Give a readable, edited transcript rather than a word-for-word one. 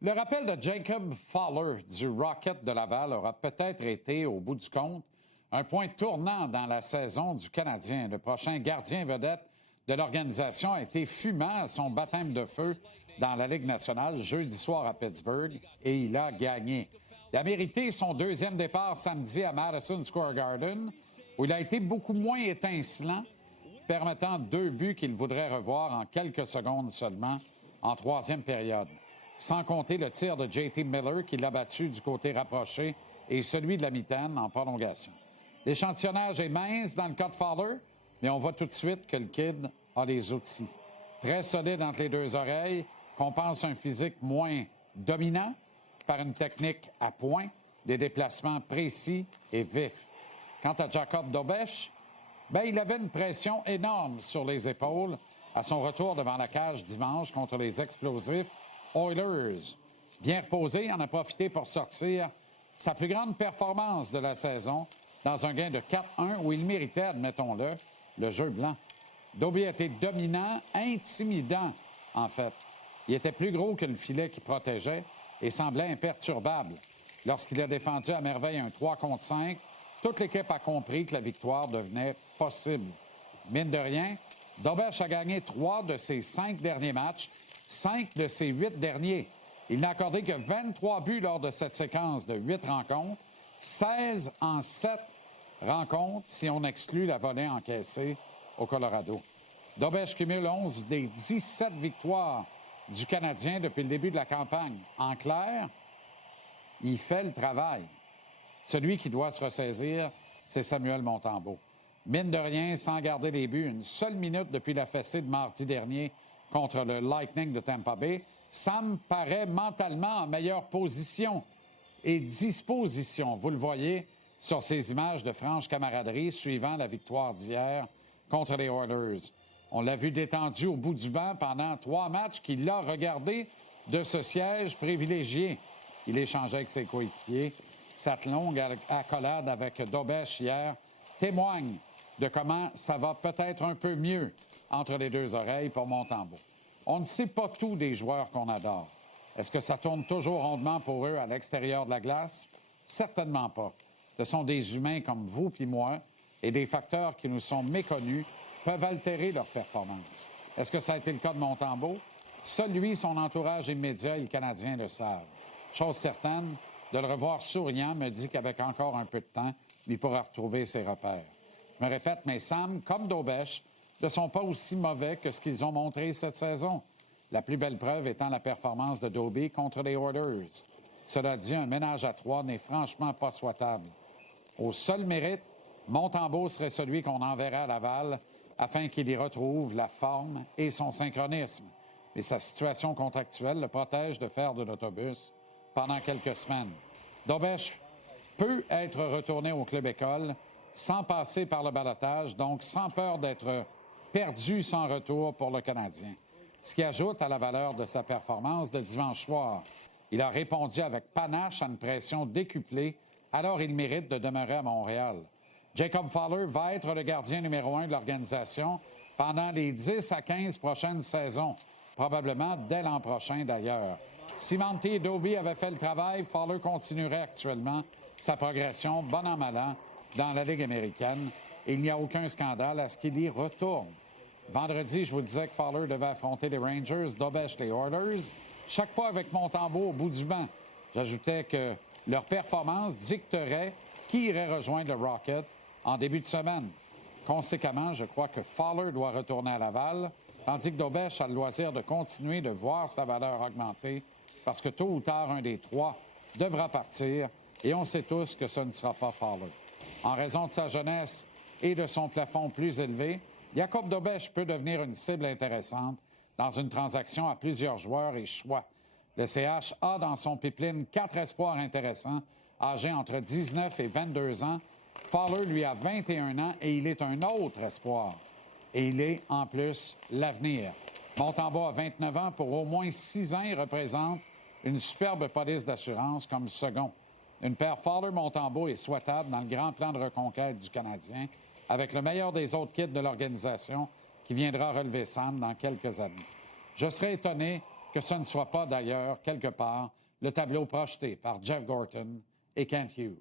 Le rappel de Jacob Fowler du Rocket de Laval aura peut-être été, au bout du compte, un point tournant dans la saison du Canadien. Le prochain gardien vedette de l'organisation a été fumant à son baptême de feu dans la Ligue nationale jeudi soir à Pittsburgh et il a gagné. Il a mérité son deuxième départ samedi à Madison Square Garden où il a été beaucoup moins étincelant, permettant 2 buts qu'il voudrait revoir en quelques secondes seulement en troisième période. Sans compter le tir de J.T. Miller qui l'a battu du côté rapproché et celui de la mitaine en prolongation. L'échantillonnage est mince dans le cas de Fowler, mais on voit tout de suite que le kid a les outils. Très solide entre les deux oreilles, compense un physique moins dominant par une technique à point, des déplacements précis et vifs. Quant à Jacob Dobeš, il avait une pression énorme sur les épaules à son retour devant la cage dimanche contre les explosifs Oilers. Bien reposé, il en a profité pour sortir sa plus grande performance de la saison dans un gain de 4-1 où il méritait, admettons-le, le jeu blanc. Dobie a été dominant, intimidant, en fait. Il était plus gros que le filet qui protégeait et semblait imperturbable. Lorsqu'il a défendu à merveille un 3 contre 5, toute l'équipe a compris que la victoire devenait possible. Mine de rien, Dobeš a gagné 3 de ses 5 derniers matchs, 5 de ses 8 derniers. Il n'a accordé que 23 buts lors de cette séquence de 8 rencontres, 16 en 7 rencontres si on exclut la volée encaissée au Colorado. Dobeš cumule 11 des 17 victoires du Canadien depuis le début de la campagne. En clair, il fait le travail. Celui qui doit se ressaisir, c'est Samuel Montembeault. Mine de rien, sans garder les buts, une seule minute depuis la fessée de mardi dernier contre le Lightning de Tampa Bay, Sam paraît mentalement en meilleure position et disposition. Vous le voyez sur ces images de franche camaraderie suivant la victoire d'hier contre les Oilers. On l'a vu détendu au bout du banc pendant 3 matchs qu'il a regardé de ce siège privilégié. Il échangeait avec ses coéquipiers. Cette longue accolade avec Dobeš hier témoigne de comment ça va peut-être un peu mieux entre les deux oreilles pour Montembeault. On ne sait pas tout des joueurs qu'on adore. Est-ce que ça tourne toujours rondement pour eux à l'extérieur de la glace? Certainement pas. Ce sont des humains comme vous puis moi et des facteurs qui nous sont méconnus peuvent altérer leur performance. Est-ce que ça a été le cas de Montembeault? Seul lui, son entourage immédiat et le Canadien le savent. Chose certaine, de le revoir souriant me dit qu'avec encore un peu de temps, il pourra retrouver ses repères. Je me répète, mais Sam, comme Dobeš, ne sont pas aussi mauvais que ce qu'ils ont montré cette saison. La plus belle preuve étant la performance de Dobie contre les Oilers. Cela dit, un ménage à 3 n'est franchement pas souhaitable. Au seul mérite, Montembeault serait celui qu'on enverrait à Laval afin qu'il y retrouve la forme et son synchronisme. Mais sa situation contractuelle le protège de faire de l'autobus pendant quelques semaines. Dobeš peut être retourné au club-école sans passer par le ballottage, donc sans peur d'être perdu sans retour pour le Canadien. Ce qui ajoute à la valeur de sa performance de dimanche soir. Il a répondu avec panache à une pression décuplée, alors il mérite de demeurer à Montréal. Jacob Fowler va être le gardien numéro 1 de l'organisation pendant les 10 à 15 prochaines saisons, probablement dès l'an prochain d'ailleurs. Si Monty et Dobie avaient fait le travail, Fowler continuerait actuellement sa progression, bon an mal an, dans la Ligue américaine. Et il n'y a aucun scandale à ce qu'il y retourne. Vendredi, je vous disais que Fowler devait affronter les Rangers, Dobeš les Oilers, chaque fois avec Montembeault au bout du banc. J'ajoutais que leur performance dicterait qui irait rejoindre le Rocket en début de semaine. Conséquemment, je crois que Fowler doit retourner à Laval, tandis que Dobeš a le loisir de continuer de voir sa valeur augmenter parce que tôt ou tard, un des 3 devra partir et on sait tous que ce ne sera pas Fowler. En raison de sa jeunesse et de son plafond plus élevé, Jacob Dobeš peut devenir une cible intéressante dans une transaction à plusieurs joueurs et choix. Le CH a dans son pipeline 4 espoirs intéressants, âgés entre 19 et 22 ans. Fowler, lui, a 21 ans et il est un autre espoir. Et il est, en plus, l'avenir. Montembeault a 29 ans. Pour au moins 6 ans, il représente une superbe police d'assurance comme second. Une paire Fowler-Montembeault est souhaitable dans le grand plan de reconquête du Canadien, avec le meilleur des autres kids de l'organisation qui viendra relever Sam dans quelques années. Je serais étonné que ce ne soit pas d'ailleurs, quelque part, le tableau projeté par Jeff Gorton et Kent Hughes.